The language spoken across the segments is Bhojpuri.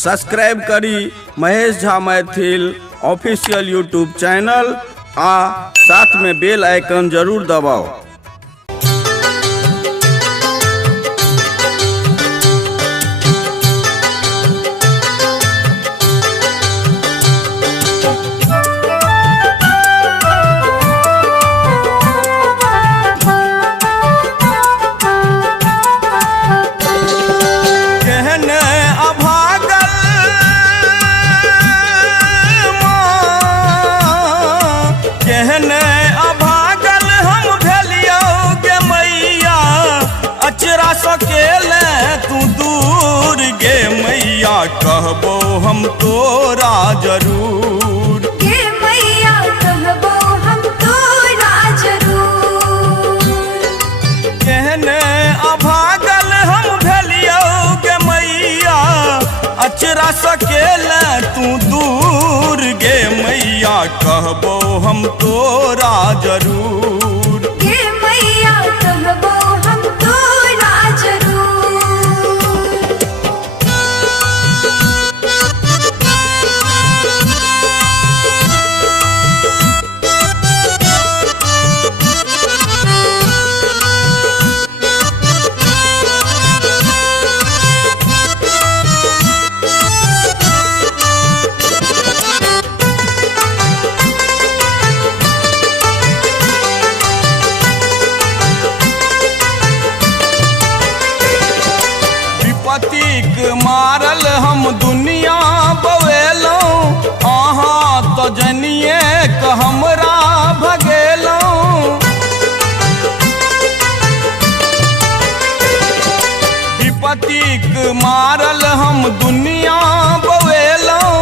सब्सक्राइब करी Mahesh Jha Maithil official YouTube channel आ साथ में बेल आइकन जरूर दबाओ। सकेले तू दूर गे मैया कहबो हम तोरा जरूर, गे मैया कहबो हम तोरा जरूर। कहने अभागल हम भेलियो गे मैया अचरा सकेले तू दूर गे मैया कहबो हम तोरा जरूर, गे मैया कहबो हम तोरा जरूर। पतिक मारल हम दुनिया बवेलौं, अहाँ तो जनिए क हमरा भगेलौं। विपतिक मारल हम दुनिया बवेलौं,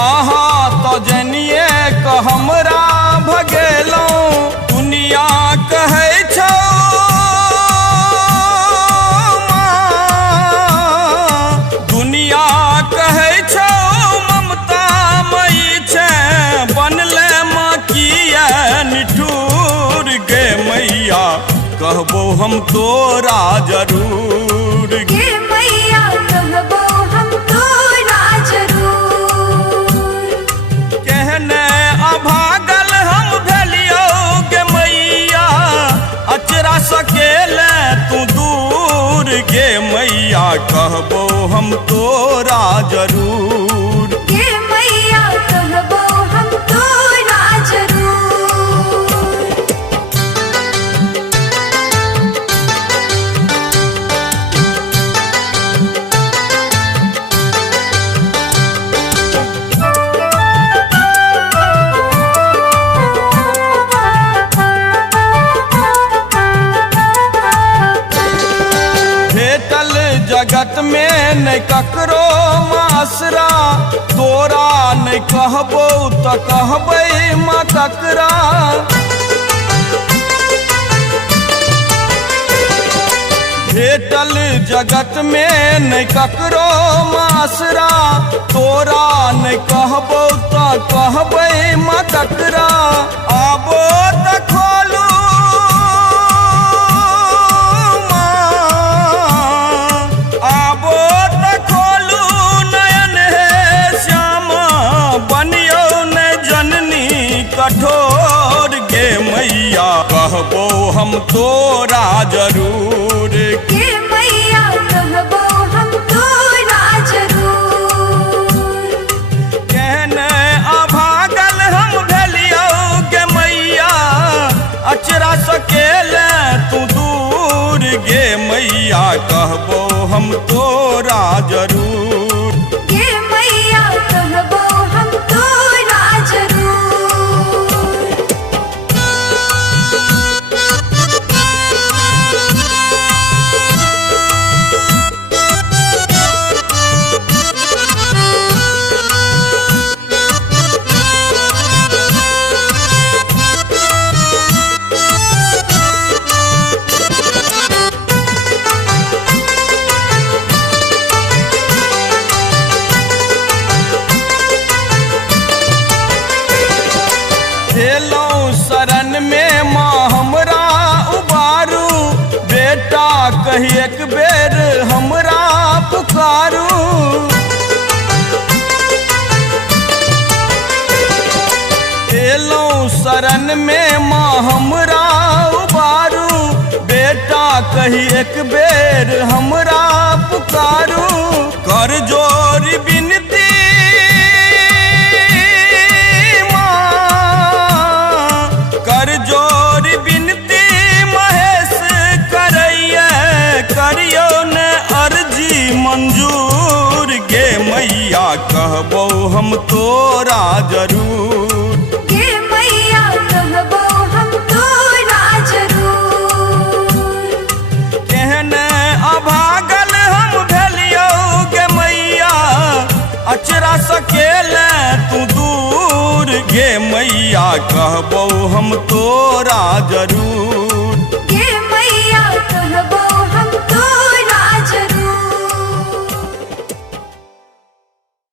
अहाँ तो जनिए क हमरा भगेलौं। दुनिया कहै छौ कहबो हम तोरा जरूर, गे मैया कहबो हम तोरा जरूर। कहने अभागल हम भेलियो गे मैया अचरा सकेले तू दूर गे मैया कहबो हम तोरा जरूर, गे मैया कहबो हम तोरा जरूर। जगत में नहीं ककरो मासरा, तोरा नहीं कहबो तो कहबै माँ ककरा। भेटल जगत में नहीं ककरो मासरा, तोरा नहीं कहबो तो कहबै माँ ककरा। आबो तो खोलू कठोर गे मैया कहबो हम तोरा जरूर, गे मैया कहबो हम तोरा जरूर। कहने अभागल हम भेलियो गे मैया अचरा सकेले तू दूर गे मैया कहबो हम तोरा जरूर, गे मैया कहबो हम तोरा जरूर। शरण में माँ हमरा उबारू, बेटा कही एक बेर हमरा पुकारू। शरण में माँ हमरा उबारू, बेटा कही एक बेर हमरा पुकारू। कर जोर बिनती माँ, कर जोर बिनती महेश करैया, करियो ने अर्जी मंजूर। गे मैया कहबो हम तोरा जरूर, गे मैया कहबो हम तोरा जरूर। केहने अभागल हम भेलियो गे मैया, अचरा सकेले तू दूर। गे मैया कहबो हम तोरा जरूर।